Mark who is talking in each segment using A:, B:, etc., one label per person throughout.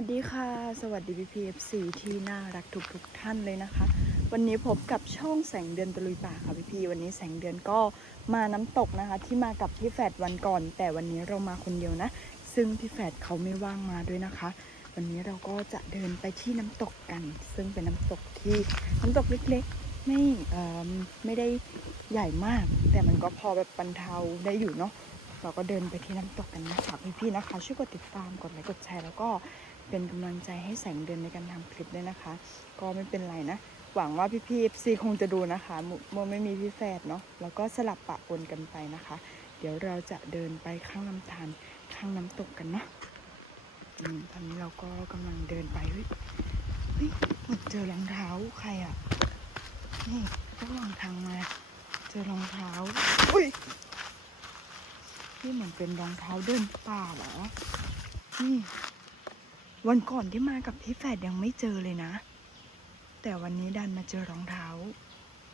A: สวัสดีค่ะ สวัสดีพี่พีเอฟซีที่น่ารักทุกทุกๆท่านเลยนะคะ วันนี้พบกับช่องแสงเดือนตะลุยป่าค่ะพี่พีวันนี้แสงเดือนก็มาน้ำตกนะคะ ที่มากับพี่แฝดวันก่อน แต่วันนี้เรามาคนเดียวนะ ซึ่งพี่แฝดเขาไม่ว่างมาด้วยนะคะ วันนี้เราก็จะเดินไปที่น้ำตกกัน ซึ่งเป็นน้ำตกที่น้ำตกเล็กๆไม่เอ่อไม่ได้ใหญ่มาก แต่มันก็พอแบบบรรเทาได้อยู่เนาะเราก็เดินไปที่น้ำตกกันนะฝากพี่ๆนะคะ ช่วยกดติดตามกดไลค์กดแชร์แล้วก็ เป็นกำลังใจให้แสงเดือนในการทำคลิปด้วยนะคะ ก็ไม่เป็นไรนะ หวังว่าพี่ๆ FC คงจะดูนะคะโมโมไม่มีพี่แฝดเนาะแล้วก็สลับปะปนกันไปนะคะ เดี๋ยวเราจะเดินไปข้างลำธารข้างน้ำตกกันเนาะอตอนนี้เราก็กำลังเดินไปเฮ้ยเฮ้ยเหมือนเจอรองเท้าใครอะ นี่ระหว่างทางมา เจอรองเท้าอุ้ยที่เหมือนเป็นรองเท้าเดินป่าเหรอนี่ วันก่อนที่มากับพี่แฝดยังไม่เจอเลยนะ แต่วันนี้ดันมาเจอรองเท้า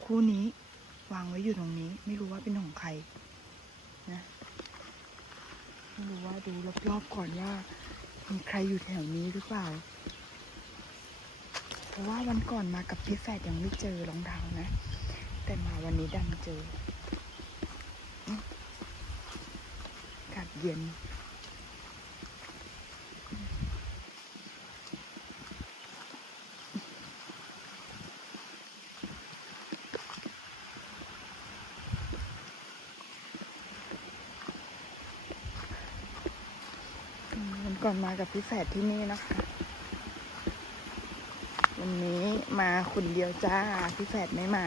A: คู่นี้วางไว้อยู่ตรงนี้ ไม่รู้ว่าเป็นของใครนะไม่รู้ว่าดูรอบๆก่อนว่ามีใครอยู่แถวนี้หรือเปล่า เพราะว่าวันก่อนมากับพี่แฝดยังไม่เจอรองเท้านะ แต่มาวันนี้ดันเจออากาศเย็น ก่อนมากับพี่แฝดที่นี่นะคะ วันนี้มาคนเดียวจ้า พี่แฝดไม่มา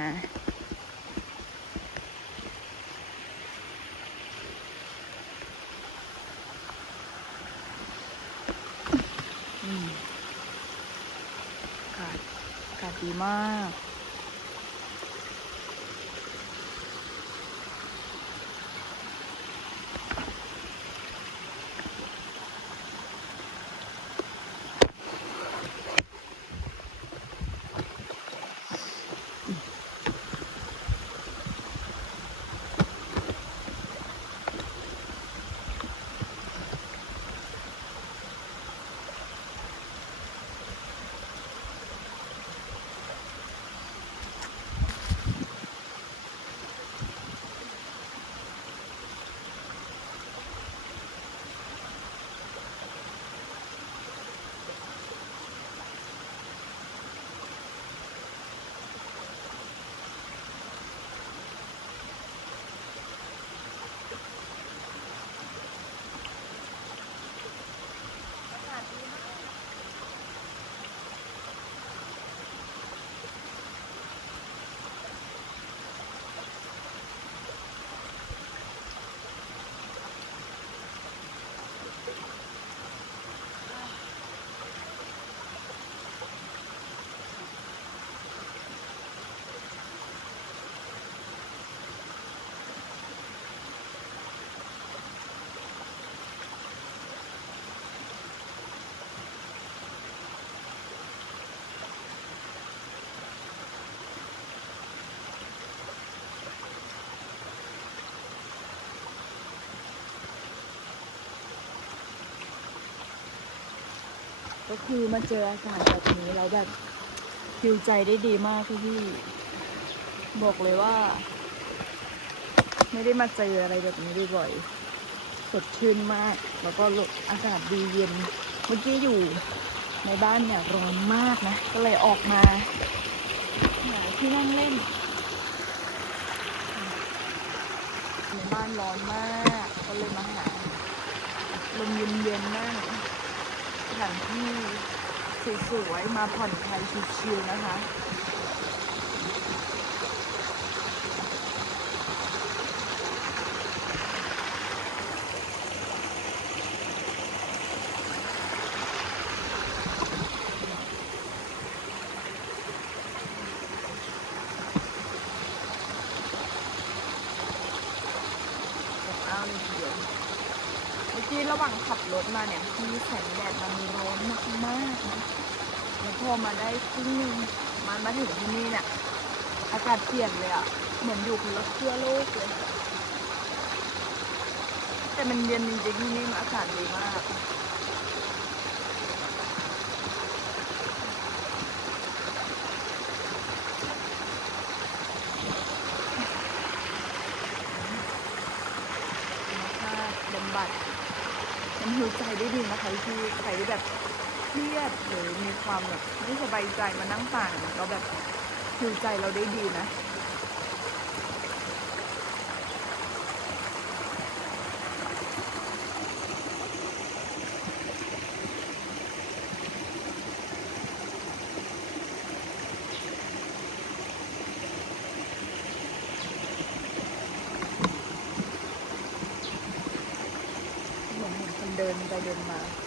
A: ก็คือมาเจออากาศแบบนี้แล้วแบบฟิวใจได้ดีมากพี่พี่บอกเลยว่า ไม่ได้มาเจออะไรแบบนี้บ่อยๆสดชื่นมาก แล้วก็ลมอากาศดีเย็น เมื่อกี้อยู่ในบ้านเนี่ยร้อนมากนะ ก็เลยออกมาหาที่นั่งเล่นในบ้านร้อนมาก ก็เลยมาหาลมเย็นๆนั่ง สถานที่สวยๆมาผ่อนคลายชิลๆนะคะอ้าวเลยทีเดียวเมื่อกี้ระหว่างขับรถมาเนี่ย มีแสงแดด มากแล้วพอมาได้ครึ่งนึงมันมาถึงที่นี่เนี่ยอากาศเปลี่ยนเลยอะ เหมือนอยู่คนละขั้วโลกเลย แต่มันเย็นจริงๆที่นี่นอากาศดีมาก ธรรมชาติบำบัดมันฮิวใจได้ดีนะคะที่ใครที่แบบ รียดหรือมีความแบบไม่สบายใจมานั่งป่าเนี่ยก็แบบฮิวใจเราได้ดีนะเห็นคนเดินไปเดินมา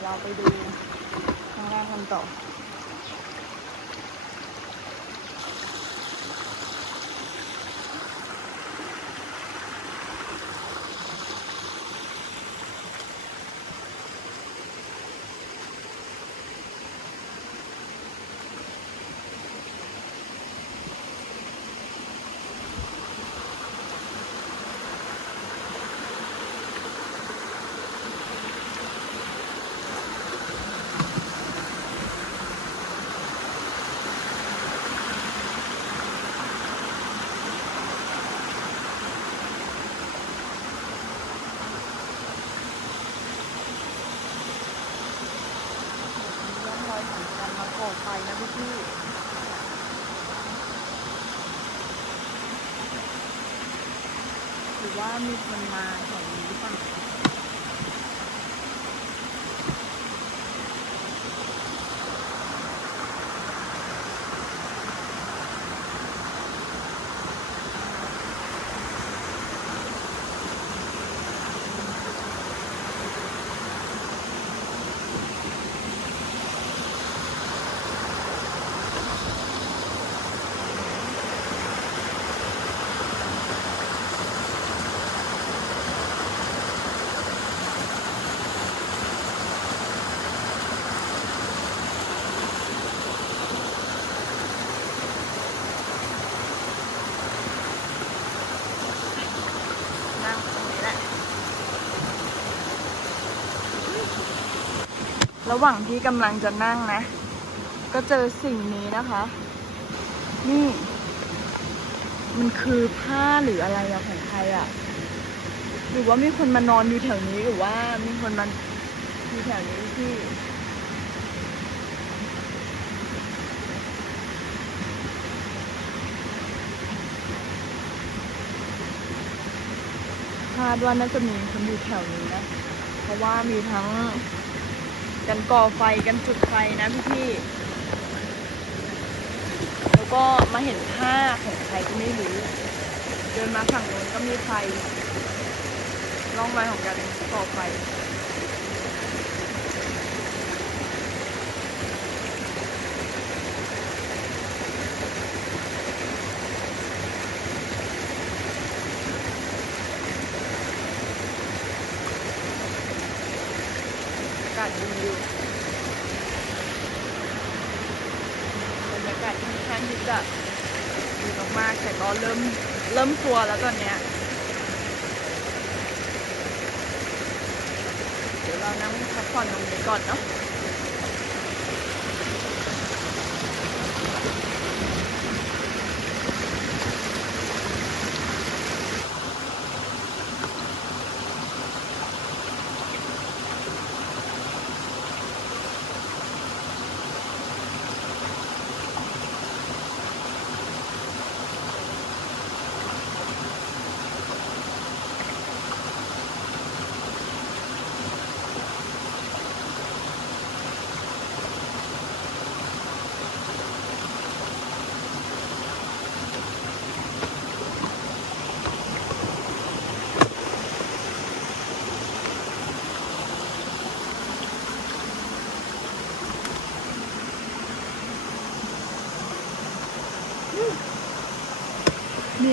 A: ยวเราไปดูข้างล่างกันต่อ มีร่องรอยของการมาก่ อไฟนะพี่พี่หรือว่ามีคนมาแถวนี้หรือเปล่านั่งตรงนี้แหละ ระหว่างที่กำลังจะนั่งนะ ก็เจอสิ่งนี้นะคะ นี่ มันคือผ้าหรืออะไรอะของใครอะหรือว่ามีคนมานอนอยู่แถวนี้หรือว่ามีคนมาอยู่แถวนี้ที่คาดว่าน่าจะมีคนอยู่แถวนี้นะ เพราะว่ามีทั้ง กันก่อไฟกันจุดไฟนะพี่พี่แล้วก็มาเห็นผ้าของใครก็ไม่รู้ เดินมาฝั่งโน้นก็มีไฟร่องรอยของการก่อไฟ อากาศดีอยู่บรรยากาศค่อนข้างที่จะดีมากๆแต่ก็เริ่มเรัวแล้วตอนเนี้ยเดี๋ยวเรานั่งพักผ่อนตรงนี้ก่อนเนาะ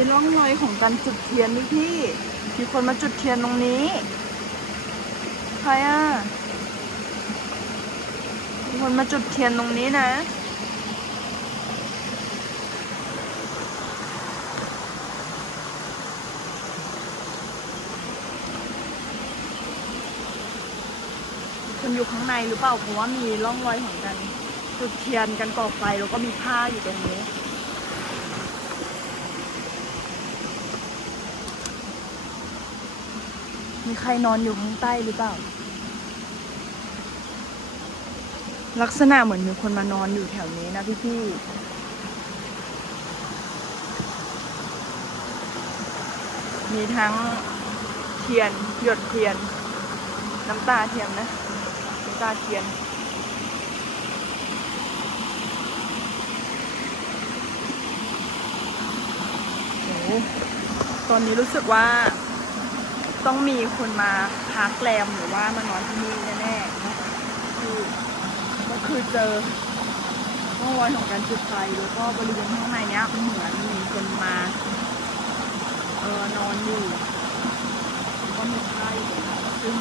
A: ร่องรอยของการจุดเทียนพี่พี่มีคนมาจุดเทียนตรงนี้ ใครอะมีคนมาจุดเทียนตรงนี้นะคนอยู่ข้างในหรือเปล่าเพราะว่ามีร่องรอยของการจุดเทียนกันก่อไฟแล้วก็มีผ้าอยู่ตรงนี้ มีใครนอนอยู่ข้างใต้หรือเปล่า ลักษณะเหมือนมีคนมานอนอยู่แถวนี้นะพี่พี่ๆมีทั้งเทียน หยดเทียน น้ำตาเทียมนะ น้ำตาเทียน โอ้ตอนนี้รู้สึกว่า ต้องมีคนมาพักแรมหรือว่ามานอนที่นี่แน่ๆนะคะคือเมื่อคืนเจอร่องรอยของการจุดไฟแล้วก็บริเวณข้างในเนี้ยเหมือนมีคนมาเออนอนอยู่แล้วก็มีผ้าอยู่ตรงนั้ซึ่ง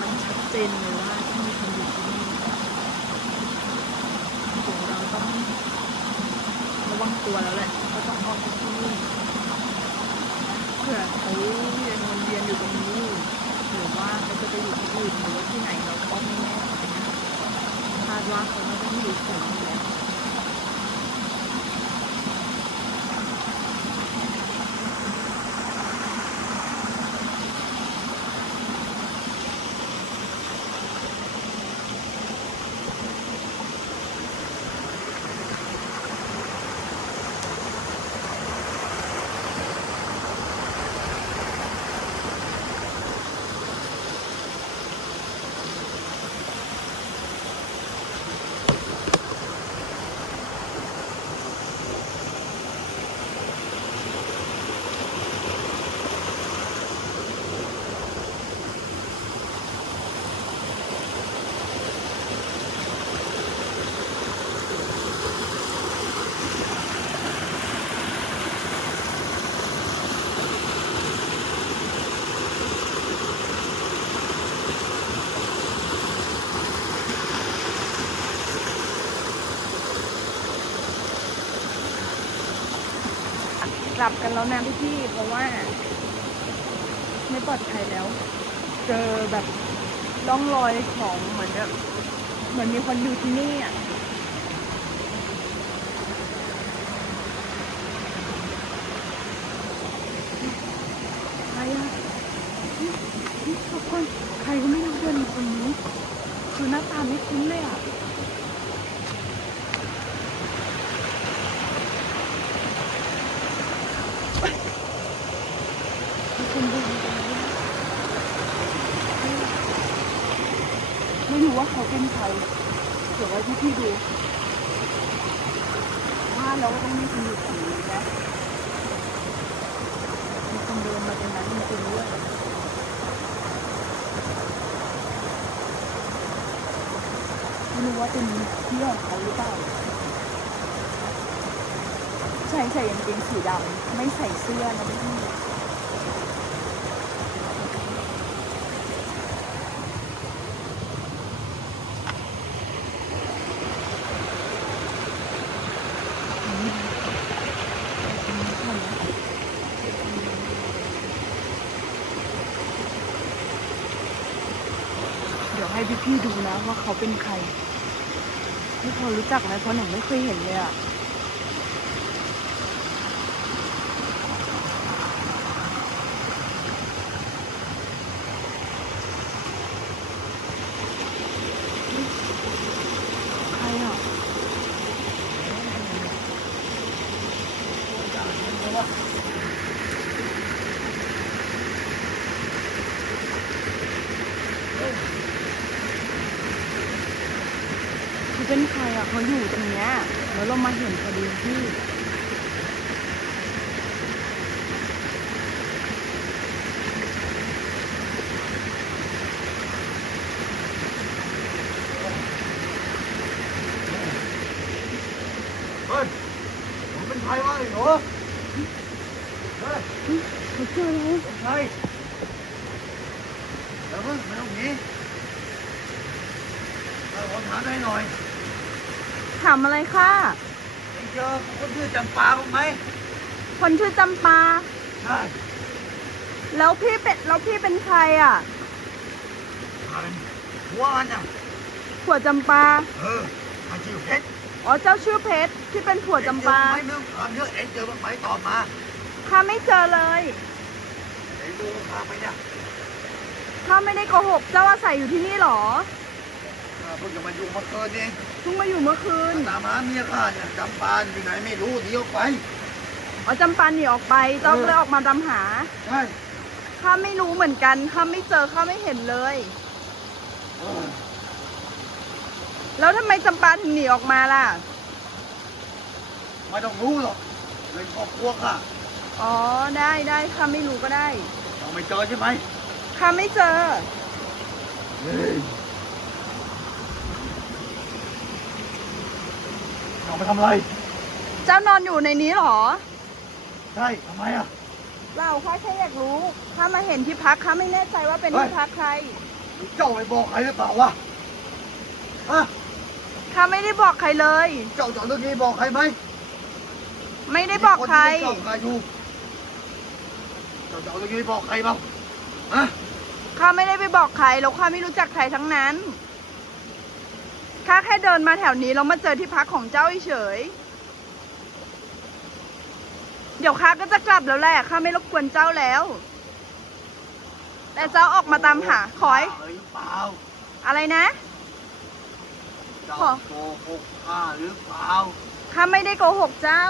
A: มันชัดเจนเลยว่าที่มีคนอยู่ที่นี่เดี๋ยวเราต้องระวังตัวแล้วแหละก็ต้องออกจากที่นี่ ผื่อเขายังวนเวียนอยู่ตรงนี้อยู่หรือว่าเขาจะไปอยู่ที่อื่นหรือว่าที่ไหนเราก็ไม่แน่คาดว่าเขาไม่ต้องอยู่แถวนี้แล้ว กลับกันแล้วนะพี่พี่เพราะว่า ไม่ปลอดภัยแล้ว เจอแบบร่องรอยของเหมือนแบบเหมือนมีคนอยู่ที่นี่อะใครอะนี่นี่ทุกคนใครก็ไม่รู้เดินอยู่ตรงนี้คือหน้าตาไม่คุ้นเลยอะ มีคนเดินอยู่ตรงนี้ไม่รู้ว่า เขาเป็นใครเดี๋ยวไว้พี่พี่ดูว่าแล้วว่าต้องมีคนอยู่ตรงนี้นะมีคนเดินมาตรงนั้นจริงๆด้วยไม่รู้ว่าเป็นที่ของเขาหรือเปล่าใช่ใส่กางเกงสีดำไม่ใส่เสื้อนะพี่ พี่ๆดูนะว่าเขาเป็นใครไม่พอรู้จักไหมเพราะหนูไม่เคยเห็นเลยอะใครอะ คือ เขาอยู่ตรงเนี้ยแล้วเรามาเห็นพอดีพี่
B: เฮ้ยผมเป็นใครวะไอ้หนูเฮ้ย
A: เขาชื่ออะไร
B: ใช่เดี๋ยวเพิ่งไม่ต้องหนีเราขอถามได้หน่อย
A: ถามอะไรค่ะ
B: เองเจอคนชื่อจำปาบ้างไหม
A: คนชื่อจำปา
B: ใช่
A: แล้วพี่เป็นแล้วพี่เป็นใครอะ
B: มาเป็นหัวมันอะ
A: ผัวจำปา
B: เออมาชื่อเพชร
A: อ๋อเจ้าชื่อเพชรที่เป็นผัวจำปา
B: เอ็งเจอบ้งไหมไม่ต้องถามเยอะเอ็งเจอบ้างไหมตอบมา
A: ข้าไม่เจอเลย
B: เอ็งดูข้าไปเนี่ย
A: ข้าไม่ได้โกหกเจ้าอาศัยอยู่ที่นี่เหรอ
B: ข้าเพิ่งจะมาอยู่เมื่อคืนเอง
A: เพิ่งมาอยู่เมื่อคืน
B: ตามหาเมียข้าเนี่ยจำปาอยู่ไหนไม่รู้เดี๋ยวไป
A: อ๋อจำปาหนีออกไปเจ้าก็เลยออกมาตามหา
B: ใช่
A: ข้าไม่รู้เหมือนกันข้าไม่เจอข้าไม่เห็นเลย
B: เออ
A: แล้วทำไมจำปาถึงหนีออกมาล่ะ
B: ไม่ต้องรู้หรอกเป็นครอบครัวข้า
A: อ๋อได้ได้ข้าไม่รู้ก็ได้
B: เราไม่เจอใช่ไหม
A: ข้าไม่เจอ
B: เฮ้ยเราไปทำอะไร
A: เจ้านอนอยู่ในนี้เหรอ
B: ใช่ทำไมอะ
A: เปล่าข้าแค่อยากรู้ข้ามาเห็นที่พักข้าไม่แน่ใจว่าเป็น
B: เฮ้ย
A: ที่พักใคร
B: เจ้าไปบอกใครหรือเปล่าวะฮะ
A: ข้าไม่ได้บอกใครเลย
B: เจ้าเจาะเรื่องนี้บอกใครไหม
A: ไม่ได้บอกใคร
B: มีนที่เป็นเจ้าข้าอยู่เจ้าเจาะเรื่องนี้บอกใครเปล่าฮะ
A: ข้าไม่ได้ไปบอกใครแล้วข้าไม่รู้จักใครทั้งนั้น ข้าแค่เดินมาแถวนี้แล้วมาเจอที่พักของเจ้าเฉย เดี๋ยวข้าก็จะกลับแล้วแหละข้าไม่รบกวนเจ้าแล้ว แต่เจ้าออกมาตามหาขอย
B: เฮ้ยเปล่า
A: อะไรนะ
B: เจ้า
A: ขอ
B: โกหกข้าหรือเปล่า
A: ข้าไม่ได้โกหกเจ้า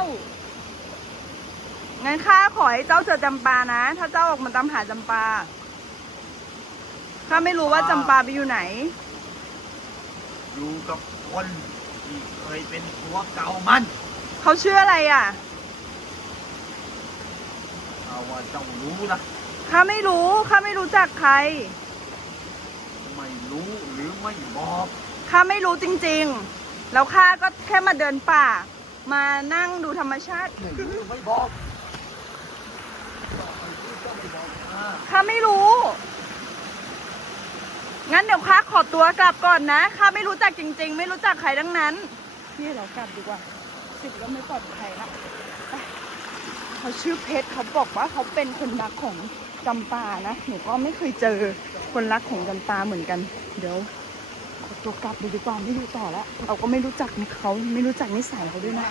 A: งั้นข้าขอให้เจ้าเจอจำปานะ ถ้าเจ้าออกมาตามหาจำปา ข้าไม่รู้ว่าจำปาไปอยู่ไหน
B: อยู่กับคนที่เคยเป็นผัวเก่ามัน
A: เขาชื่ออะไรอะ
B: เอาว่าเจ้ารู้นะ
A: ข้าไม่รู้ข้าไม่รู้จักใคร
B: ไม่รู้หรือไม่บอก
A: ข้าไม่รู้จริงๆ แล้วข้าก็แค่มาเดินป่า มานั่งดูธรรมชาติ
B: ไม่รู้ไม่บอกเจ้าไม่รู้เจ้าไม่บอกข้า
A: ข้าไม่รู้ งั้นเดี๋ยวข้าขอตัวกลับก่อนนะข้าไม่รู้จักจริง ๆ ไม่รู้จักใครทั้งนั้นพี่เรากลับดีกว่าสิบก็ไม่ปลอดภัยละเขาชื่อเพชรเขาบอกว่าเขาเป็นคนรักของจำปานะหนูก็ไม่เคยเจอคนรักของจำปาเหมือนกัน เดี๋ยวขอตัวกลับเลยดีกว่าไม่อยู่ต่อแล้วเราก็ไม่รู้จักเขาไม่รู้จักนิสัยเขาด้วยนะ